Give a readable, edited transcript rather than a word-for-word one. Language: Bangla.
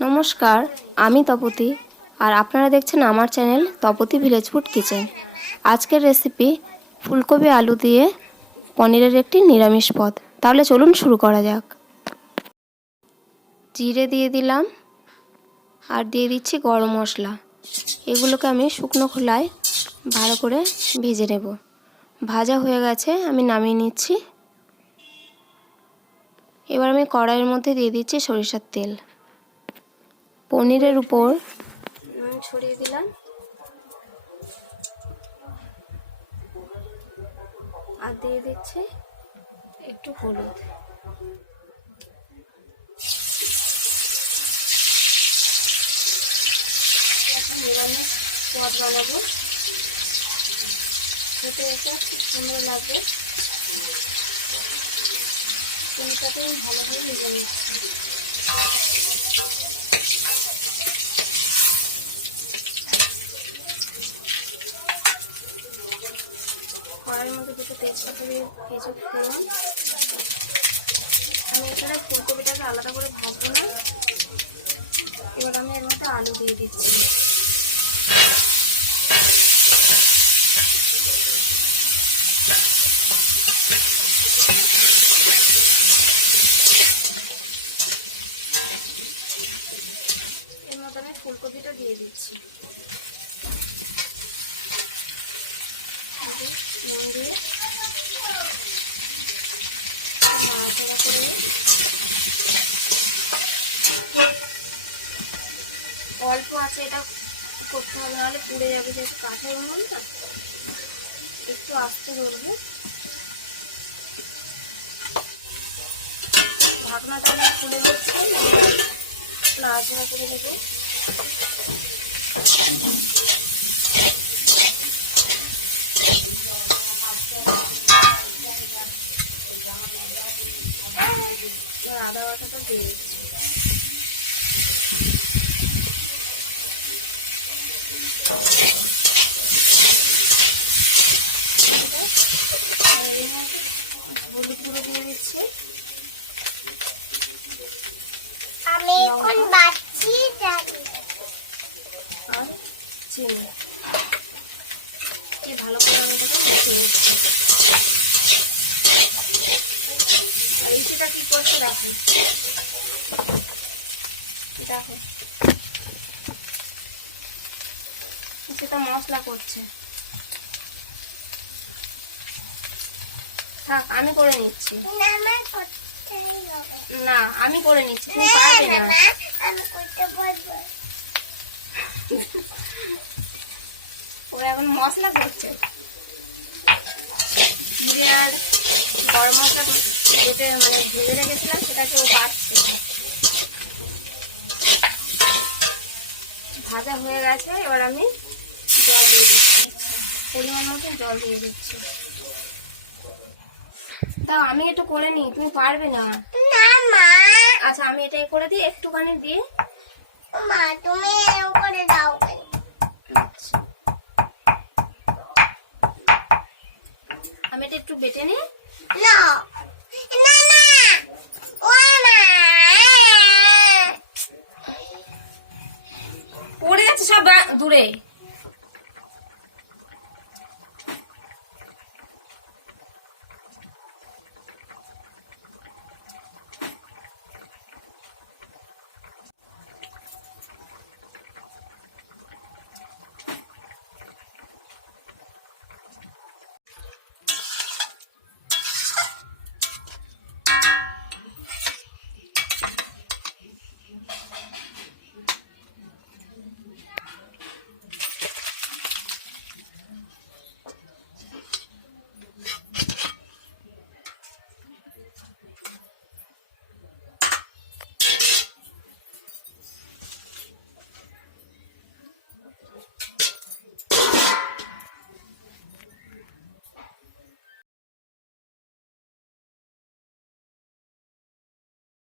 নমস্কার, আমি তপতি আর আপনারা দেখছেন আমার channel Tapati village food kitchen. আজকের রেসিপি ফুলকপি আলু দিয়ে পনিরের একটি নিরামিষ পদ। তাহলে চলুন শুরু করা যাক। জিরে দিয়ে দিলাম আর দিয়ে দিচ্ছি গরম মশলা। এগুলোকে আমি শুকনো খোলায় ভালো করে ভেজে নেব। ভাজা হয়ে গেছে, আমি নামিয়ে নিচ্ছি। এবার আমি কড়াইয়ের মধ্যে দিয়ে দিচ্ছি সরিষার তেল। পনিরের উপর ছড়িয়ে দিলাম আর দিয়ে দিচ্ছি একটু হলুদ। এখন নিরামিষ পদ বানাবো, খেতে এটা খুব সুন্দর লাগবে। পনিরটাকে ভালোভাবে ভেজে নিচ্ছি। কড়াইয়ের মধ্যে দুটো তেজপাতা দিয়ে ভেজে ফোড়ন। আমি এখানে ফুলকপিটাকে আলাদা করে ভাজবো না। এবার আমি এর মধ্যে আলু দিয়ে দিচ্ছি। এর মধ্যে আমি ফুলকপিটা দিয়ে দিচ্ছি। নুন দিয়ে নাড়াচাড়া করে অল্প আছে এটা করতে হবে, নাহলে পুড়ে যাবে, যেহেতু কাঁচা নুন না। একটু আস্তে ধরবে। ঢাকনাটা আমি খুলে দিচ্ছি, নাড়াচাড়া করে দেবো। আদা বাটাটা দিয়ে দিচ্ছি। হলুদ গুঁড়ো দিয়ে দিচ্ছি। আমি এখন বাচ্চি যাই আর চিনি দিয়ে ভালো করে আমি এটাকে মেখে নিচ্ছি। আর ইসিটা কি করছে দেখো, দেখো সেটা মশলা করছে। থাক, আমি করে নিচ্ছি। না, আমি করে নিচ্ছি, তুমি পারবে না। আমি করতে পারবো। ও এখন মশলা করছে। জিরে আর গরম মশলা যেটা মানে ভেজে রেখেছিলাম সেটাকে ও বাড়ছে। ভাজা হয়ে গেছে, এবার আমি জল দিয়ে দিচ্ছি। পরিমাণ মতো জল দিয়ে দিচ্ছি। তাও আমি একটু করে নিই, তুমি পারবে না। আচ্ছা, আমি এটাই করে দিই, একটুখানি দিয়ে। মা তুমি এরকম করে দাও কেন? আচ্ছা, আমি এটা একটু বেটে নিই। না না না, ও মা পড়ে যাচ্ছে সব দূরে।